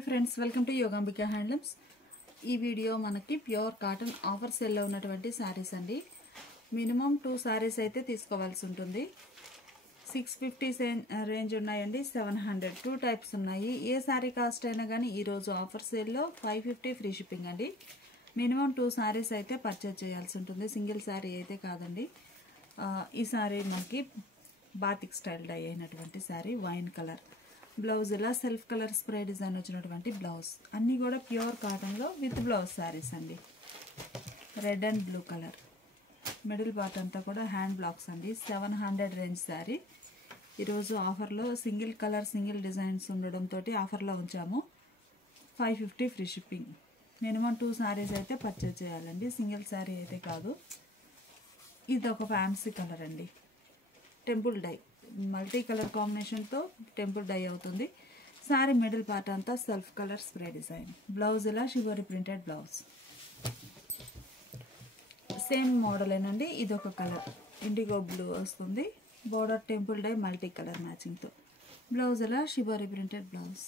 Hi friends, welcome to Yogambika handlooms. ఈ video మనకి pure cotton offer సేల్లో ఉన్నటువంటి శారీస్ అండి. మినిమం 2 శారీస్ అయితే తీసుకోవాల్సి ఉంటుంది. 650 రేంజ్ ఉన్నాయండి, 700 2 టైప్స్ ఉన్నాయి. ఏ శారీ కాస్ట్ అయినా కానీ ఈరోజు ఆఫర్ సేల్లో 550 ఫ్రీ షిప్పింగ్ అండి. మినిమం 2 శారీస్ అయితే పర్చేజ్ చేయాల్సి ఉంటుంది, సింగిల్ శారీ అయితే కాదండి. ఈ శారీ మనకి బాతిక్ స్టైల్ డై అయినటువంటి శారీ, వైన్ కలర్ బ్లౌజ్, ఇలా సెల్ఫ్ కలర్ స్ప్రే డిజైన్ వచ్చినటువంటి బ్లౌజ్. అన్నీ కూడా ప్యూర్ కాటన్లో విత్ బ్లౌజ్ శారీస్ అండి. Red and blue colour, middle part అంతా కూడా హ్యాండ్ బ్లాక్స్ అండి. 700 రేంజ్ శారీ. ఈరోజు ఆఫర్లో సింగిల్ కలర్ సింగిల్ డిజైన్స్ ఉండడంతో ఆఫర్లో ఉంచాము. 550 ఫ్రీ షిప్పింగ్. మినిమం 2 శారీస్ అయితే పర్చేజ్ చేయాలండి, సింగిల్ శారీ అయితే కాదు. ఇది ఒక ఫ్యాన్సీ కలర్ అండి, టెంపుల్ డై, మల్టీ కలర్ కాంబినేషన్తో టెంపుల్ డై అవుతుంది. శారీ మిడిల్ పార్ట్ అంతా self colour spray design. Blouse ఇలా shibori printed blouse. Same model ఏనండి, ఇది ఒక కలర్ ఇండిగో బ్లూ వస్తుంది. Border temple dye multi colour మ్యాచింగ్తో. బ్లౌజ్ ఇలా షివరీ ప్రింటెడ్ బ్లౌజ్.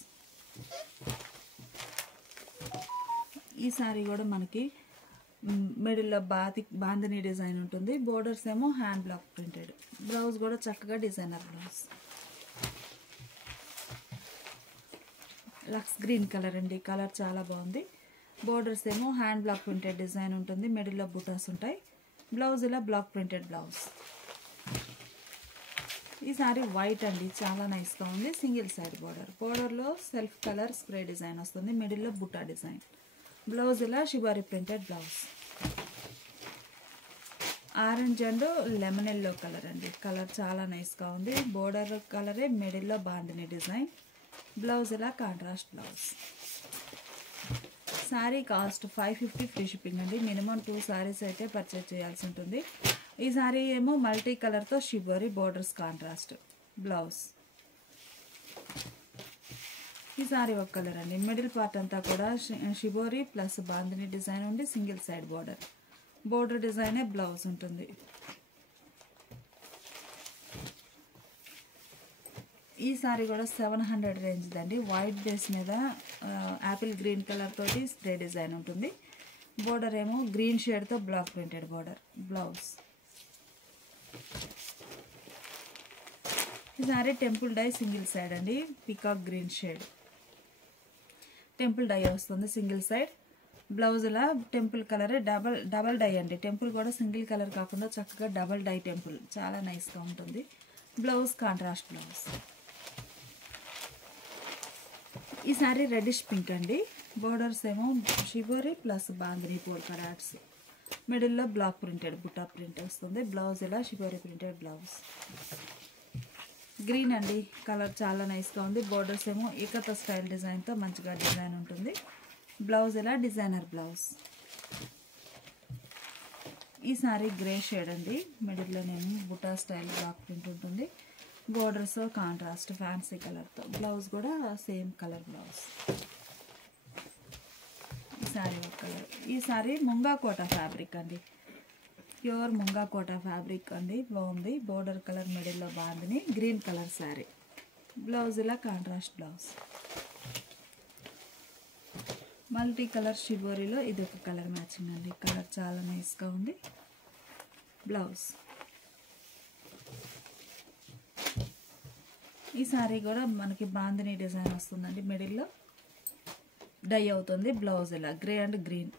ఈ శారీ కూడా మనకి మిడిల్లో బాందిని డిజైన్ ఉంటుంది. బోర్డర్స్ ఏమో హ్యాండ్ బ్లాక్ ప్రింటెడ్. బ్లౌజ్ కూడా చక్కగా డిజైనర్ బ్లౌజ్. లక్స్ గ్రీన్ కలర్ అండి, కలర్ చాలా బాగుంది. బోర్డర్స్ ఏమో హ్యాండ్ బ్లాక్ ప్రింటెడ్ డిజైన్ ఉంటుంది, మిడిల్లో బుటాస్ ఉంటాయి. బ్లౌజ్ ఇలా బ్లాక్ ప్రింటెడ్ బ్లౌజ్. ఈ సారీ వైట్ అండి, చాలా నైస్గా ఉంది. సింగిల్ సైడ్ బోర్డర్, బోర్డర్లో సెల్ఫ్ కలర్ స్ప్రే డిజైన్ వస్తుంది, మిడిల్లో బుటా డిజైన్. బ్లౌజ్ ఇలా shibori printed blouse. Orange and lemon yellow colour అండి, కలర్ చాలా నైస్గా ఉంది. బోర్డర్ కలరే, మిడిల్లో బాందిని డిజైన్. బ్లౌజ్ ఇలా contrast blouse. Sari cost 550 free shipping అండి. మినిమం 2 శారీస్ అయితే పర్చేజ్ చేయాల్సి ఉంటుంది. ఈ శారీ ఏమో మల్టీ కలర్తో షిబోరి, బోర్డర్స్ కాంట్రాస్ట్ బ్లౌజ్. ఈ సారీ ఒక కలర్ అండి, మిడిల్ పార్ట్ అంతా కూడా షిబోరి ప్లస్ బాందిని డిజైన్ ఉండి సింగిల్ సైడ్ బోర్డర్. బోర్డర్ డిజైనే బ్లౌజ్ ఉంటుంది. ఈ సారీ కూడా 700 రేంజ్ అండి. వైట్ బేస్ మీద యాపిల్ గ్రీన్ కలర్ తోటి స్ప్రే డిజైన్ ఉంటుంది. బోర్డర్ ఏమో గ్రీన్ షేడ్తో బ్లాక్ ప్రింటెడ్ బోర్డర్. బ్లౌజ్. ఈ sari temple dye single side అండి, peacock green shade temple dye వస్తుంది సింగిల్ సైడ్. బ్లౌజ్ ఇలా టెంపుల్ కలరే, డబల్ డై అండి. టెంపుల్ కూడా సింగిల్ కలర్ కాకుండా చక్కగా డబల్ డై టెంపుల్, చాలా నైస్గా ఉంటుంది. Blouse contrast blouse. ఈ సారీ రెడ్డిష్ పింక్ అండి. బోర్డర్స్ ఏమో షిబోరి ప్లస్ బాందిని 4 కరాట్స్. మిడిల్లో బ్లాక్ ప్రింటెడ్ బుటా ప్రింట్ వస్తుంది. బ్లౌజ్ ఇలా షిబోరి ప్రింటెడ్ బ్లౌజ్. గ్రీన్ అండి, కలర్ చాలా నైస్గా ఉంది. బోర్డర్స్ ఏమో ఏకత స్టైల్ డిజైన్తో మంచిగా డిజైన్ ఉంటుంది. బ్లౌజ్ ఇలా డిజైనర్ బ్లౌజ్. ఈ సారీ గ్రే షేడ్ అండి, మిడిల్లోనేమో బుటా స్టైల్ బ్లాక్ ప్రింట్ ఉంటుంది. బోర్డర్స్ కాంట్రాస్ట్ ఫ్యాన్సీ కలర్తో. బ్లౌజ్ కూడా సేమ్ కలర్ బ్లౌజ్. ఈ సారీ ఒక కలర్. ఈ సారీ ముంగా కోటా ఫ్యాబ్రిక్ అండి, ప్యూర్ ముంగా కోటా ఫ్యాబ్రిక్ అండి, బాగుంది. బోర్డర్ కలర్, మిడిల్లో bandhani green colour sari. Blouse ఇలా కాంట్రాస్ట్ బ్లౌజ్. మల్టీ కలర్ షిబోరిలో ఇది ఒక కలర్ మ్యాచింగ్ అండి, కలర్ చాలా నైస్గా ఉంది. బ్లౌజ్. ఈ శారీ కూడా మనకి బాందిని డిజైన్ వస్తుందండి, మిడిల్లో డై అవుతుంది. బ్లౌజ్ ఇలా grey and green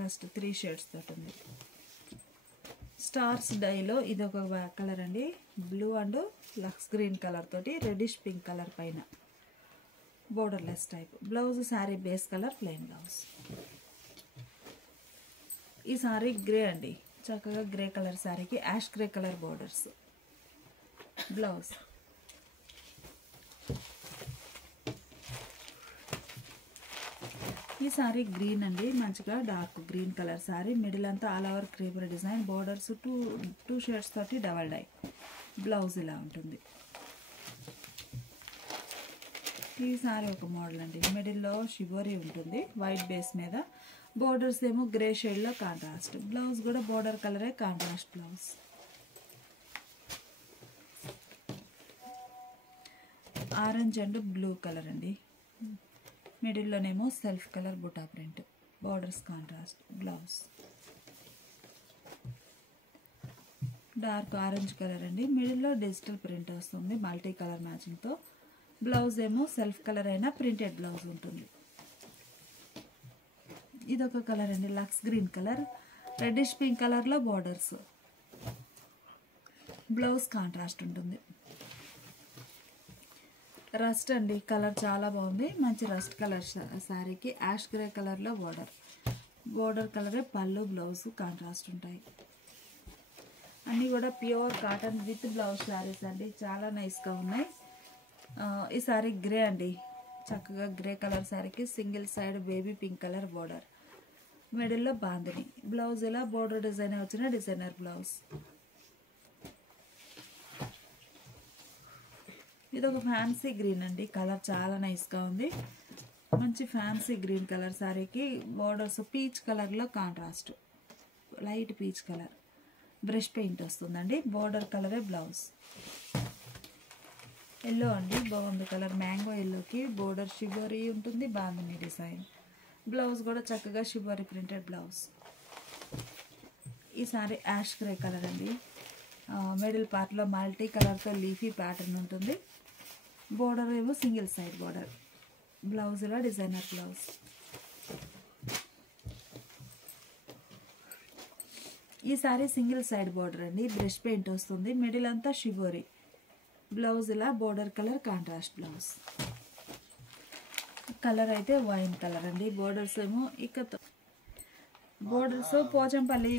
rust 3 shades తోటి ఉంది. స్టార్స్ డైలో ఇది ఒక కలర్ అండి, blue and lux green colour తోటి రెడ్డిష్ పింక్ కలర్ పైన borderless type. Blouse sari base colour plain blouse. ఈ శారీ గ్రే అండి, చక్కగా గ్రే కలర్ శారీకి ash grey colour borders. Blouse. ఈ సారీ గ్రీన్ అండి, మంచిగా dark green colour sari. Middle అంతా all over creeper design. Borders two shades తోటి డబల్ డై. బ్లౌజ్ ఇలా ఉంటుంది. ఈ సారీ ఒక మోడల్ అండి, మిడిల్లో షిబోరి ఉంటుంది వైట్ బేస్ మీద. బోర్డర్స్ ఏమో గ్రే షేడ్లో కాంట్రాస్ట్. బ్లౌజ్ కూడా బోర్డర్ కలరే contrast blouse. Orange and blue colour అండి, మిడిల్లోనేమో self colour buta print, borders contrast. Blouse dark orange colour అండి, మిడిల్లో డిజిటల్ ప్రింట్ వస్తుంది మల్టీ కలర్ మ్యాచింగ్తో. బ్లౌజ్ ఏమో సెల్ఫ్ కలర్ అయినా ప్రింటెడ్ బ్లౌజ్ ఉంటుంది. ఇదొక కలర్ అండి, lux green colour, reddish pink కలర్లో బార్డర్స్. బ్లౌజ్ కాంట్రాస్ట్ ఉంటుంది. రస్ట్ అండి, కలర్ చాలా బాగుంది, మంచి రస్ట్ కలర్ శారీకి యాష్ గ్రే కలర్లో బార్డర్ కలరే పళ్ళు, బ్లౌజ్ కాంట్రాస్ట్ ఉంటాయి. అన్నీ కూడా pure cotton with blouse saris అండి, చాలా నైస్గా ఉన్నాయి. ఈ శారీ గ్రే అండి, చక్కగా గ్రే కలర్ శారీకి single side baby pink colour border, మిడిల్లో బాందిని. బ్లౌజ్ ఇలా బార్డర్ డిజైన్ వచ్చిన డిజైనర్ బ్లౌజ్. ఇది ఒక ఫ్యాన్సీ గ్రీన్ అండి, కలర్ చాలా నైస్గా ఉంది, మంచి ఫ్యాన్సీ గ్రీన్ కలర్ శారీకి బార్డర్స్ పీచ్ కలర్లో contrast, light peach colour, brush paint వస్తుందండి. బార్డర్ కలరే బ్లౌజ్. ఎల్లో అండి, బాగుంది కలర్, మ్యాంగో ఎల్లోకి బార్డర్ షిబోరీ ఉంటుంది, బాగుంది డిజైన్. బ్లౌజ్ కూడా చక్కగా షిబోరీ ప్రింటెడ్ బ్లౌజ్. ఈ సారీ యాష్ గ్రే కలర్ అండి, మిడిల్ పార్ట్లో మల్టీ కలర్తో లీఫీ ప్యాటర్న్ ఉంటుంది. బోర్డర్ ఏమో సింగిల్ సైడ్ బోర్డర్. బ్లౌజ్ ఇలా డిజైనర్ బ్లౌజ్. ఈ సారీ సింగిల్ సైడ్ బోర్డర్ అండి, బ్రష్ పెయింట్ వస్తుంది, మిడిల్ అంతా షిబోరీ. బ్లౌజ్ ఇలా border colour contrast blouse. Colour అయితే వైన్ కలర్ అండి, బోర్డర్స్ ఏమో ఇక్కతో బోర్డర్స్ పోచంపల్లి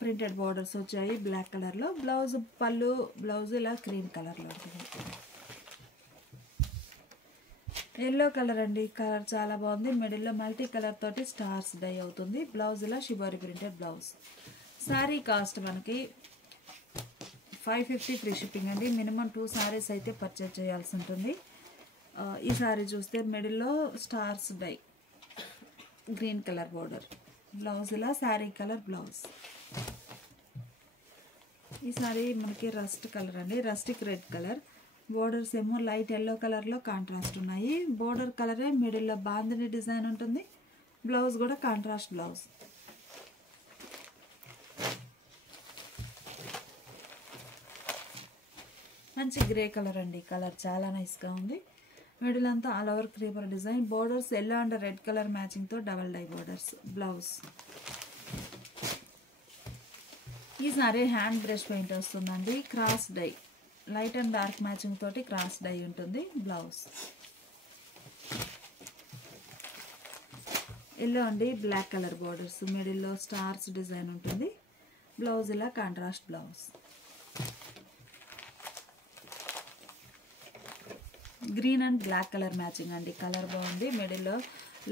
ప్రింటెడ్ బోర్డర్స్ వచ్చాయి బ్లాక్ కలర్లో. బ్లౌజ్ పళ్ళు, బ్లౌజ్ ఇలా క్రీమ్ కలర్లో ఉంటుంది. ఎల్లో కలర్ అండి, కలర్ చాలా బాగుంది, మిడిల్లో మల్టీ కలర్ తోటి స్టార్స్ డై అవుతుంది. బ్లౌజ్ ఇలా shibori printed blouse. Sari cost మనకి 550 ఫ్రీ షిప్పింగ్ అండి. మినిమం 2 సారీస్ అయితే పర్చేజ్ చేయాల్సి ఉంటుంది. ఈ సారీ చూస్తే మిడిల్లో stars die, green colour border, blouse ఇలా శారీ కలర్ బ్లౌజ్. ఈ సారీ మనకి రస్ట్ కలర్ అండి, రస్టిక్ రెడ్ కలర్, బోర్డర్స్ ఏమో లైట్ ఎల్లో కలర్లో కాంట్రాస్ట్ ఉన్నాయి. బోర్డర్ కలరే మిడిల్లో బాందిని డిజైన్ ఉంటుంది. బ్లౌజ్ కూడా కాంట్రాస్ట్ బ్లౌజ్. మంచి గ్రే కలర్ అండి, కలర్ చాలా నైస్గా ఉంది. మిడిల్ అంతా all over creeper design, borders yellow and red colour మ్యాచింగ్తో డబల్ డై బోర్డర్స్. బ్లౌజ్ ఈ సారీ హ్యాండ్ బ్రష్ పెయింట్ వస్తుందండి, cross dye, light and dark matching తోటి క్రాస్ డై ఉంటుంది. బ్లౌజ్ ఎల్లో అండి, బ్లాక్ కలర్ బోర్డర్స్, మిడిల్లో స్టార్స్ డిజైన్ ఉంటుంది. Blouse ఇలా contrast blouse. Green and black colour matching అండి, కలర్ బాగుంది, మిడిల్లో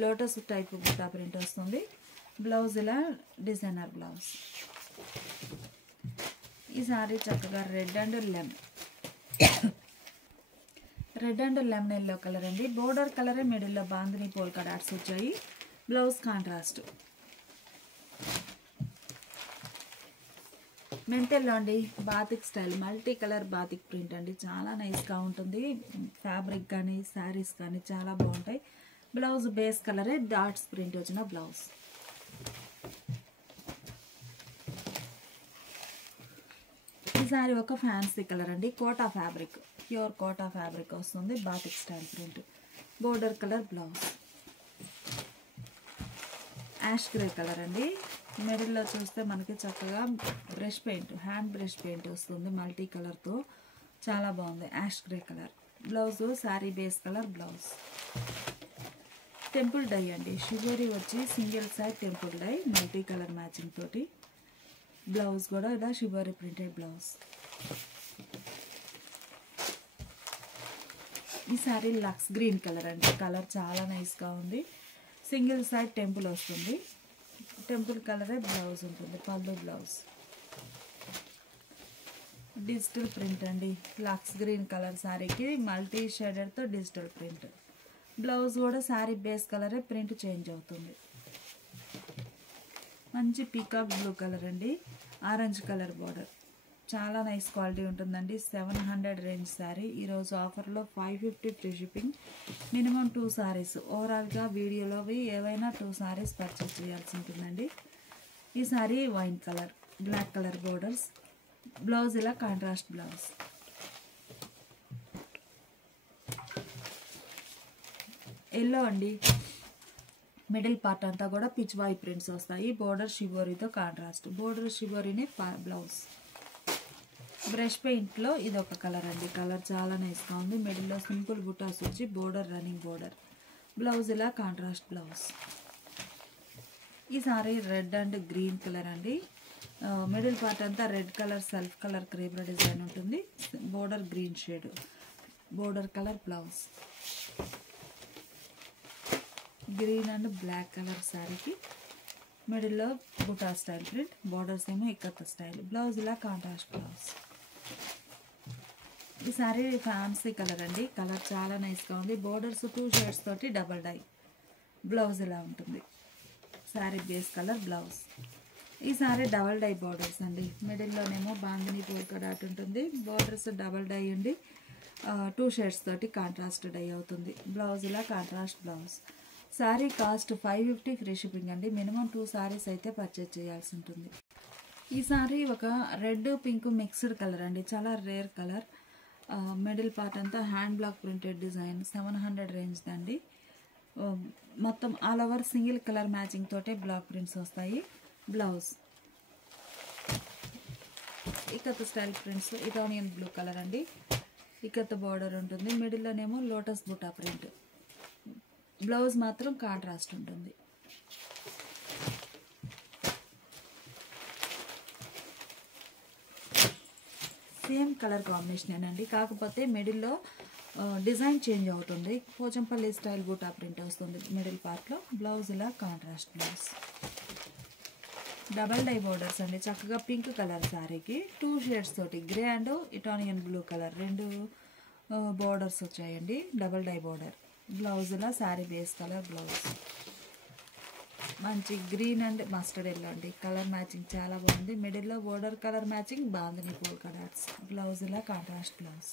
లోటస్ టైప్ బుట్టా ప్రింట్ వస్తుంది. బ్లౌజ్ ఇలా డిజైనర్ బ్లౌజ్. ఈ సారీ చక్కగా red and lemon yellow colour అండి, బోర్డర్ కలరే మిడిల్లో బాందిని పోల్కా డాట్స్ వచ్చాయి. Blouse contrast. మెంతెల్లో అండి, batik style multi colour batik print అండి, చాలా నైస్గా ఉంటుంది. ఫ్యాబ్రిక్ కానీ శారీస్ కానీ చాలా బాగుంటాయి. బ్లౌజ్ బేస్ కలరే డాట్స్ ప్రింట్ వచ్చిన బ్లౌజ్. ఈ సారీ ఒక ఫ్యాన్సీ కలర్ అండి, Kota fabric, pure Kota fabric వస్తుంది, batik style print. Border colour blouse. Ash grey colour అండి, మిడిల్లో చూస్తే మనకి చక్కగా brush paint, hand brush paint వస్తుంది మల్టీ కలర్తో, చాలా బాగుంది. Ash grey colour. Blouse sari base colour blouse. Temple dye అండి, షిబోరీ వచ్చి single side temple dye multi colour matching తోటి. బ్లౌజ్ కూడా ఇలా షిబోరీ ప్రింటెడ్ బ్లౌజ్. ఈ సారీ లక్స్ గ్రీన్ కలర్ అండి, కలర్ చాలా నైస్గా ఉంది, సింగిల్ సైడ్ టెంపుల్ వస్తుంది. టెంపుల్ కలరే బ్లౌజ్ ఉంటుంది, పళ్ళు బ్లౌజ్. డిజిటల్ ప్రింట్ అండి, లక్స్ గ్రీన్ కలర్ శారీకి మల్టీ షేడెడ్తో డిజిటల్ ప్రింట్. బ్లౌజ్ కూడా శారీ బేస్ కలరే ప్రింట్ చేంజ్ అవుతుంది. మంచి పీకాక్ బ్లూ కలర్ అండి, ఆరెంజ్ కలర్ బార్డర్. చాలా నైస్ క్వాలిటీ ఉంటుందండి. 700 రేంజ్ శారీ. ఈరోజు ఆఫర్లో 550 ఫ్రీ షిప్పింగ్. మినిమం 2 సారీస్. ఓవరాల్గా వీడియోలోవి ఏవైనా 2 సారీస్ పర్చేస్ చేయాల్సి ఉంటుందండి. ఈ sari wine colour, black colour borders, blouse ఇలా కాంట్రాస్ట్ బ్లౌజ్. ఎల్లో అండి. మిడిల్ పార్ట్ అంతా కూడా పిచ్ వై ప్రింట్స్ వస్తాయి. బోర్డర్ షిబోరీతో కాంట్రాస్ట్. బోర్డర్ షిబోరీనే బ్లౌజ్. బ్రష్ పెయింట్లో ఇది ఒక కలర్ అండి. కలర్ చాలా నైస్గా ఉంది. మిడిల్లో సింపుల్ బుటాస్ వచ్చి బోర్డర్ రన్నింగ్ బోర్డర్. బ్లౌజ్ ఇలా కాంట్రాస్ట్ బ్లౌజ్. ఈ sari red and green colour అండి. మిడిల్ పార్ట్ అంతా red colour self colour crepe design ఉంటుంది. Border green shade. Border colour blouse. Green and black colour శారీకి మిడిల్లో బుటా స్టైల్ ప్రింట్. బోర్డర్స్ ఏమో ikat style. Blouse ఇలా contrast blouse. ఈ sari fancy colour అండి. Colour చాలా నైస్గా ఉంది. బోర్డర్స్ 2 షేడ్స్ తోటి డబల్ డై. బ్లౌజ్ ఇలా ఉంటుంది. Sari base colour blouse. ఈ శారీ డబల్ డై బోర్డర్స్ అండి. మిడిల్లోనేమో బాందిని పోల్కా డాట్ ఉంటుంది. బోర్డర్స్ డబల్ డై ఉండి 2 షేడ్స్ తోటి కాంట్రాస్ట్ డై అవుతుంది. బ్లౌజ్ ఇలా contrast blouse. Sari cost 550 free shipping అండి. మినిమం 2 సారీస్ అయితే పర్చేజ్ చేయాల్సి ఉంటుంది. ఈ సారీ ఒక రెడ్ పింక్ మిక్స్డ్ కలర్ అండి. చాలా రేర్ కలర్. మిడిల్ పార్ట్ అంతా hand block printed design. 700 range అండి. మొత్తం all over single colour matching తోటే బ్లాక్ ప్రింట్స్ వస్తాయి. Blouse ikat style prints. Italian blue colour అండి. ఇకత్ బార్డర్ ఉంటుంది. మిడిల్లోనేమో లోటస్ బుటా ప్రింట్. బ్లౌజ్ మాత్రం కాంట్రాస్ట్ ఉంటుంది. సేమ్ కలర్ కాంబినేషన్ అండి. కాకపోతే మిడిల్లో డిజైన్ చేంజ్ అవుతుంది. పోచంపల్లి స్టైల్ బూటా ప్రింట్ వస్తుంది మిడిల్ పార్ట్లో. బ్లౌజ్ ఇలా contrast blouse. Double dye borders అండి. చక్కగా పింక్ కలర్ శారీకి 2 షేడ్స్ తోటి grey and Italian blue colour 2 borders వచ్చాయండి. Double dye border. బ్లౌజ్ ఇలా శారీ బేస్ కలర్ బ్లౌజ్. మంచి గ్రీన్ అండ్ మస్టర్డ్ ఎల్లో అండి. కలర్ మ్యాచింగ్ చాలా బాగుంది. మిడిల్లో border colour matching bandhani polka dots. Blouse ఇలా కాంట్రాస్ట్ బ్లౌజ్.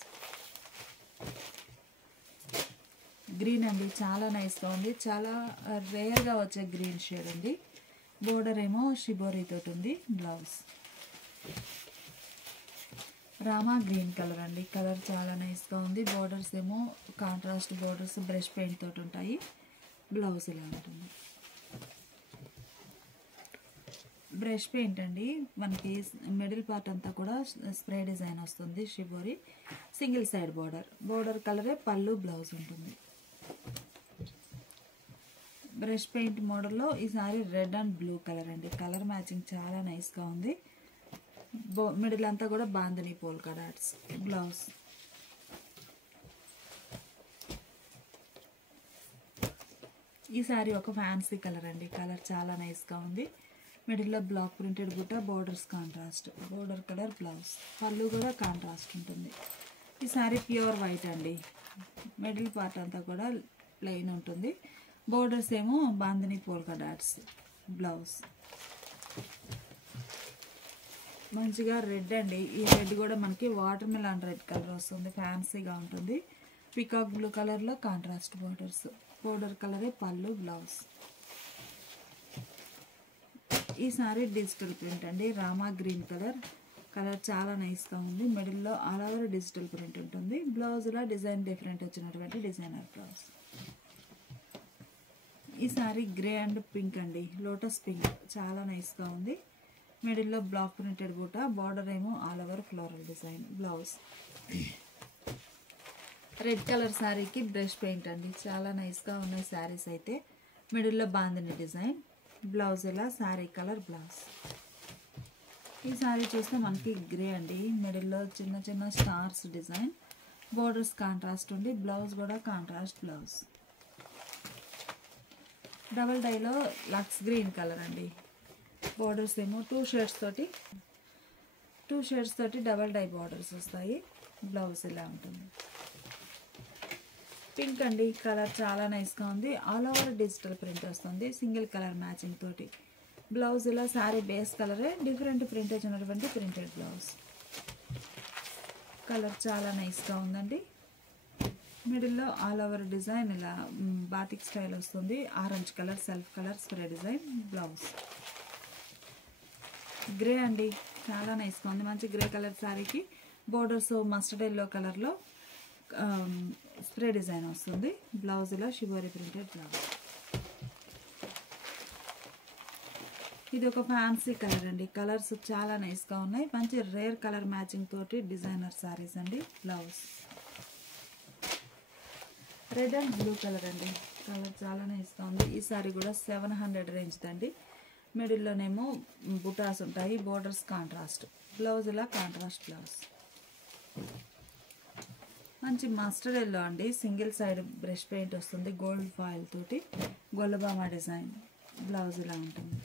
గ్రీన్ అండి. చాలా నైస్గా ఉంది. చాలా రేర్గా వచ్చే గ్రీన్ షేడ్ అండి. బోర్డర్ ఏమో షిబోరీ తోటి ఉంది. బ్లౌజ్ రామా గ్రీన్ కలర్ అండి. కలర్ చాలా నైస్గా ఉంది. బోర్డర్స్ ఏమో కాంట్రాస్ట్ బోర్డర్స్ బ్రష్ పెయింట్ తోటి ఉంటాయి. బ్లౌజ్ ఇలా ఉంటుంది. బ్రష్ పెయింట్ అండి. మనకి మిడిల్ పార్ట్ అంతా కూడా స్ప్రే డిజైన్ వస్తుంది. Shibori single side border. Border కలరే పళ్ళు బ్లౌజ్ ఉంటుంది. బ్రష్ పెయింట్ మోడల్లో ఈ sari red and blue colour అండి. కలర్ మ్యాచింగ్ చాలా నైస్గా ఉంది. మిడిల్ అంతా కూడా బాందిని పోల్కా డాట్స్. బ్లౌజ్ ఈ సారీ ఒక ఫ్యాన్సీ కలర్ అండి. కలర్ చాలా నైస్గా ఉంది. మిడిల్లో బ్లాక్ ప్రింటెడ్ బుట్ట. Borders contrast. Border colour blouse. పళ్ళు కూడా కాంట్రాస్ట్ ఉంటుంది. ఈ సారీ ప్యూర్ వైట్ అండి. మిడిల్ పార్ట్ అంతా కూడా ప్లెయిన్ ఉంటుంది. బోర్డర్స్ ఏమో బాందిని పోల్కా డాట్స్. బ్లౌజ్ మంచిగా రెడ్ అండి. ఈ రెడ్ కూడా మనకి వాటర్ మిలాన్ రెడ్ కలర్ వస్తుంది. ఫ్యాన్సీగా ఉంటుంది. పికాక్ బ్లూ కలర్లో కాంట్రాస్ట్ బోర్డర్స్. బోర్డర్ కలరే పళ్ళు బ్లౌజ్. ఈ సారీ డిజిటల్ ప్రింట్ అండి. Rama green colour. కలర్ చాలా నైస్గా ఉంది. మిడిల్లో ఆల్ ఓవర్ డిజిటల్ ప్రింట్ ఉంటుంది. బ్లౌజ్లో డిజైన్ డిఫరెంట్ వచ్చినటువంటి డిజైనర్ బ్లౌజ్. ఈ సారీ గ్రే అండ్ పింక్ అండి. లోటస్ పింక్ చాలా నైస్గా ఉంది. మిడిల్లో బ్లాక్ ప్రింటెడ్ బూట. బార్డర్ ఏమో all over floral design. Blouse red colour శారీకి బ్రష్ పెయింట్ అండి. చాలా నైస్గా ఉన్నాయి శారీస్ అయితే. మిడిల్లో బాందిని డిజైన్. బ్లౌజ్ ఇలా శారీ కలర్ బ్లౌజ్. ఈ శారీ చూస్తే మనకి గ్రే అండి. మిడిల్లో చిన్న చిన్న స్టార్స్ డిజైన్. బోర్డర్స్ కాంట్రాస్ట్ ఉండి బ్లౌజ్ కూడా కాంట్రాస్ట్ బ్లౌజ్. డబల్ డైలో లక్స్ గ్రీన్ కలర్ అండి. బోర్డర్స్ ఏమో 2 షేడ్స్ తోటి డబల్ డై బోర్డర్స్ వస్తాయి. బ్లౌజ్ ఇలా ఉంటుంది. పింక్ అండి. కలర్ చాలా నైస్గా ఉంది. ఆల్ ఓవర్ డిజిటల్ ప్రింట్ వస్తుంది. సింగిల్ కలర్ మ్యాచింగ్ తోటి. బ్లౌజ్ ఇలా శారీ బేస్ కలరే డిఫరెంట్ ప్రింట్ వచ్చినటువంటి ప్రింటెడ్ బ్లౌజ్. కలర్ చాలా నైస్గా ఉందండి. మిడిల్లో ఆల్ ఓవర్ డిజైన్ ఇలా బాతిక్ స్టైల్ వస్తుంది. Orange colour self colour spray design. Blouse grey అండి, చాలా నైస్గా ఉంది. మంచి గ్రే కలర్ శారీకి బోర్డర్స్ మస్టర్డ్ ఎల్లో కలర్లో స్ప్రే డిజైన్ వస్తుంది. బ్లౌజ్ ఇలా షిబోరి ప్రింటెడ్ బ్లౌజ్. ఇది ఒక ఫ్యాన్సీ కలర్ అండి. కలర్స్ చాలా నైస్గా ఉన్నాయి. మంచి రేర్ కలర్ మ్యాచింగ్ తోటి డిజైనర్ శారీస్ అండి. Blouse red and blue colour అండి. కలర్ చాలా నైస్గా ఉంది. ఈ సారీ కూడా 700 రేంజ్ అండి. మిడిల్లోనేమో బుటాస్ ఉంటాయి, బోర్డర్స్ కాంట్రాస్ట్. బ్లౌజ్ ఇలా కాంట్రాస్ట్ బ్లౌజ్. మంచి మస్టర్డ్ ఎల్లో అండి. సింగిల్ సైడ్ బ్రష్ పెయింట్ వస్తుంది గోల్డ్ ఫాయిల్ తోటి. గొల్లబామ డిజైన్. బ్లౌజ్ ఇలా ఉంటుంది.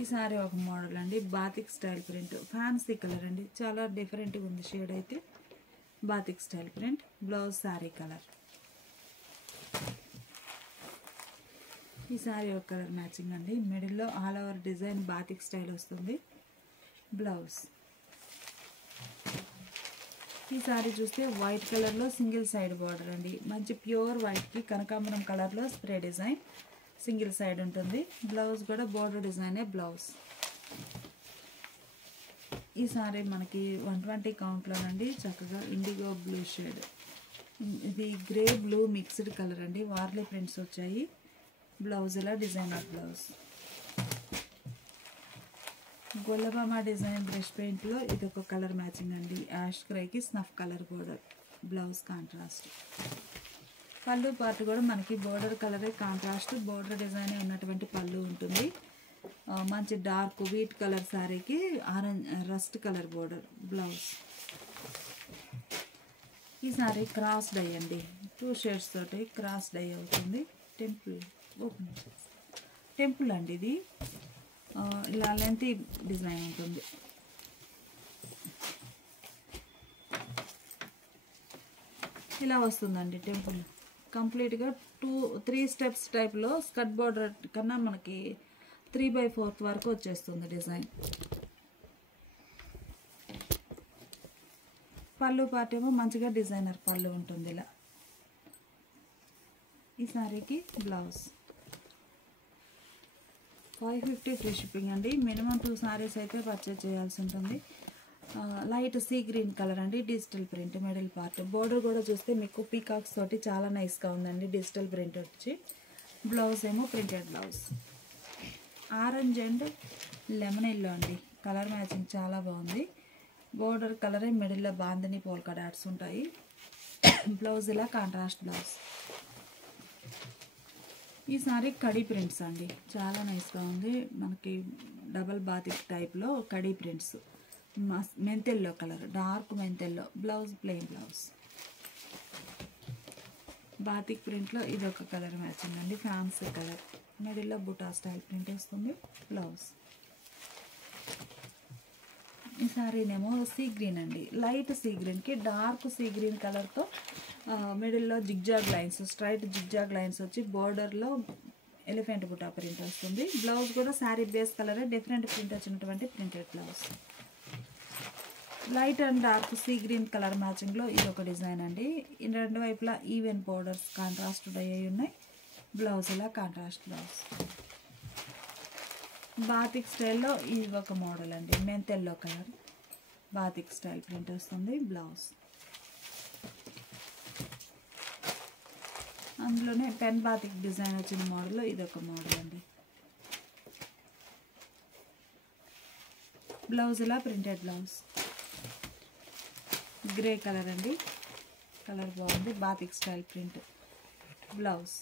ఈ సారీ ఒక మోడల్ అండి. Batik style print, fancy colour అండి. చాలా డిఫరెంట్గా ఉంది షేడ్ అయితే. Batik style print. Blouse sorry colour. ఈ సారీ ఒక కలర్ మ్యాచింగ్ అండి. మిడిల్లో all over design batik style వస్తుంది. బ్లౌజ్. ఈ సారీ చూస్తే వైట్ కలర్లో సింగిల్ సైడ్ బార్డర్ అండి. మంచి ప్యూర్ వైట్కి కనకాంబరం కలర్లో స్ప్రే డిజైన్ సింగిల్ సైడ్ ఉంటుంది. బ్లౌజ్ కూడా బోర్డర్ డిజైనే బ్లౌజ్. ఈ సారీ మనకి 120 కౌంట్లోనండి. చక్కగా ఇండిగో బ్లూ షేడ్. ఇది గ్రే బ్లూ మిక్స్డ్ కలర్ అండి. వార్లీ ప్రింట్స్ వచ్చాయి. బ్లౌజ్ ఇలా designer blouse. Gollabhama design brush పెయింట్లో ఇది ఒక కలర్ మ్యాచింగ్ అండి. యాష్ గ్రేకి snuff colour border. Blouse contrast. పళ్ళు పార్ట్ కూడా మనకి బోర్డర్ కలరే కాంట్రాస్ట్ బోర్డర్ డిజైన్ ఉన్నటువంటి పళ్ళు ఉంటుంది. మంచి డార్క్ వీట్ కలర్ శారీకి orange rust colour border. Blouse. ఈ సారీ క్రాస్ డై అండి. 2 షేడ్స్ తోటి క్రాస్ డై అవుతుంది. టెంపుల్ ఓపెన్ టెంపుల్ అండి. ఇది ఇలా లెంతీ డిజైన్ ఉంటుంది. ఇలా వస్తుందండి టెంపుల్. కంప్లీట్గా 2-3 స్టెప్స్ టైప్లో స్కర్ట్ బోర్డర్ కన్నా మనకి 3/4 వరకు వచ్చేస్తుంది డిజైన్. పళ్ళు పార్ట్ ఏమో మంచిగా డిజైనర్ పళ్ళు ఉంటుంది ఇలా. ఈ సారీకి బ్లౌజ్. 550 ఫ్రీ షిప్పింగ్ అండి. మినిమం 2 సారీస్ అయితే పర్చేజ్ చేయాల్సి ఉంటుంది. లైట్ సీ గ్రీన్ కలర్ అండి. Digital print middle part. Border కూడా చూస్తే మీకు పీకాక్స్ తోటి చాలా నైస్గా ఉందండి. డిజిటల్ ప్రింట్ వచ్చి. బ్లౌజ్ ఏమో printed blouse. Orange and lemon yellow అండి. కలర్ మ్యాచింగ్ చాలా బాగుంది. బోర్డర్ కలరే మిడిల్లో బాందిని పోల్కా డాట్స్ ఉంటాయి. బ్లౌజ్ ఇలా కాంట్రాస్ట్ బ్లౌజ్. ఈ సారీ కడీ ప్రింట్స్ అండి. చాలా నైస్గా ఉంది. మనకి డబల్ బాతిక్ టైప్లో కడీ ప్రింట్స్. మెంతెల్లో కలర్, డార్క్ మెంతెల్లో. Blouse plain blouse. బాతిక్ ప్రింట్లో ఇది ఒక కలర్ మ్యాచింగ్ అండి. Fancy colour. మిడిల్లో బుటా స్టైల్ ప్రింట్ వస్తుంది. బ్లౌజ్. ఈ సారీనేమో సీ గ్రీన్ అండి. లైట్ సీ గ్రీన్కి డార్క్ సీ గ్రీన్ కలర్తో మిడిల్లో zigzag lines, straight zigzag lines వచ్చి బోర్డర్లో ఎలిఫెంట్ బుటా ప్రింట్ వస్తుంది. బ్లౌజ్ కూడా శారీ బేస్ కలరే డిఫరెంట్ ప్రింట్ వచ్చినటువంటి printed blouse. Light and dark sea green colour మ్యాచింగ్లో ఇది ఒక డిజైన్ అండి. ఈ రెండు వైపులా ఈవెన్ బోర్డర్స్ కాంట్రాస్ట్ అయ్యి ఉన్నాయి. బ్లౌజ్ ఇలా కాంట్రాస్ట్ బ్లౌజ్. బాతిక్ స్టైల్లో ఇది ఒక మోడల్ అండి. మెంతెల్లో కలర్ బాతిక్ స్టైల్ ప్రింట్ వస్తుంది. బ్లౌజ్. అందులోనే పెన్ బాతిక్ డిజైన్ వచ్చిన మోడల్లో ఇది ఒక మోడల్ అండి. బ్లౌజ్ ఇలా ప్రింటెడ్ బ్లౌజ్. గ్రే కలర్ అండి. కలర్ బాగుంది. Batik style print. బ్లౌజ్.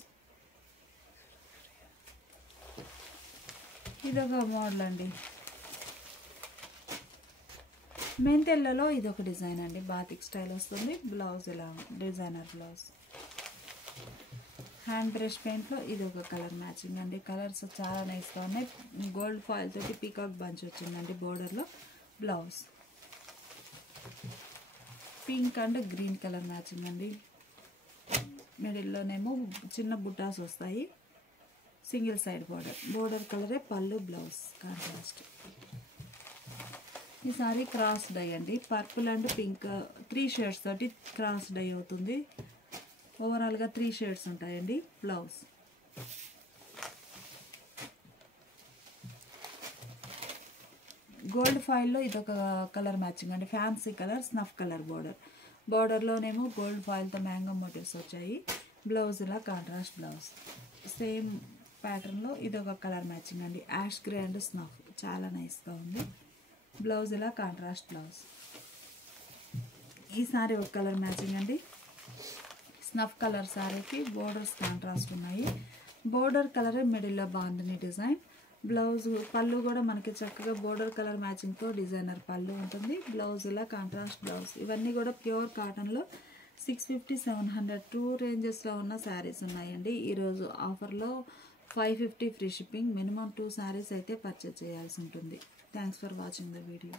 ఇదొక మోడల్ అండి. మెంతెల్లలో ఇదొక డిజైన్ అండి. బాతిక్ స్టైల్ వస్తుంది. బ్లౌజ్ ఇలా డిజైనర్ బ్లౌజ్. హ్యాండ్ బ్రష్ పెయింట్లో ఇది ఒక కలర్ మ్యాచింగ్ అండి. కలర్స్ చాలా నైస్గా ఉన్నాయి. గోల్డ్ ఫాయిల్ తోటి పీకాక్ బంచ్ వచ్చిందండి బోర్డర్లో. Blouse. Pink and green colour matching అండి. మిడిల్లోనేమో చిన్న బుటాస్ వస్తాయి. Single side border. బోర్డర్ కలరే పళ్ళు. Blouse contrast. ఈ సారీ క్రాస్ డై అండి, పర్పుల్ అండ్ పింక్ 3 షేడ్స్ తోటి క్రాస్ డై అవుతుంది. ఓవరాల్గా 3 షేడ్స్ ఉంటాయండి. బ్లౌజ్ గోల్డ్ ఫాయిల్లో ఇదొక కలర్ మ్యాచింగ్ అండి, ఫ్యాన్సీ కలర్ స్నఫ్ కలర్ బార్డర్లోనేమో గోల్డ్ ఫాయిల్తో మ్యాంగో మోటివ్స్ వచ్చాయి. బ్లౌజ్ ఇలా కాంట్రాస్ట్ బ్లౌజ్. సేమ్ ప్యాటర్న్లో ఇదొక కలర్ మ్యాచింగ్ అండి, యాష్ గ్రే అండ్ స్నఫ్, చాలా నైస్గా ఉంది. బ్లౌజ్ ఇలా కాంట్రాస్ట్ బ్లౌజ్. ఈ సారీ ఒక కలర్ మ్యాచింగ్ అండి, స్నఫ్ కలర్ సారీకి బోర్డర్స్ కాంట్రాస్ట్ ఉన్నాయి. బోర్డర్ కలరే మిడిల్లో బాగుంది డిజైన్. బ్లౌజ్ పళ్ళు కూడా మనకి చక్కగా బోర్డర్ కలర్ మ్యాచింగ్తో డిజైనర్ పళ్ళు ఉంటుంది. బ్లౌజ్ ఇలా కాంట్రాస్ట్ బ్లౌజ్. ఇవన్నీ కూడా ప్యూర్ కాటన్లో 650-700 2 రేంజెస్లో ఉన్న శారీస్ ఉన్నాయండి. ఈరోజు ఆఫర్లో 550 ఫ్రీ షిప్పింగ్. మినిమం 2 శారీస్ అయితే పర్చేజ్ చేయాల్సి ఉంటుంది. Thanks for watching the video.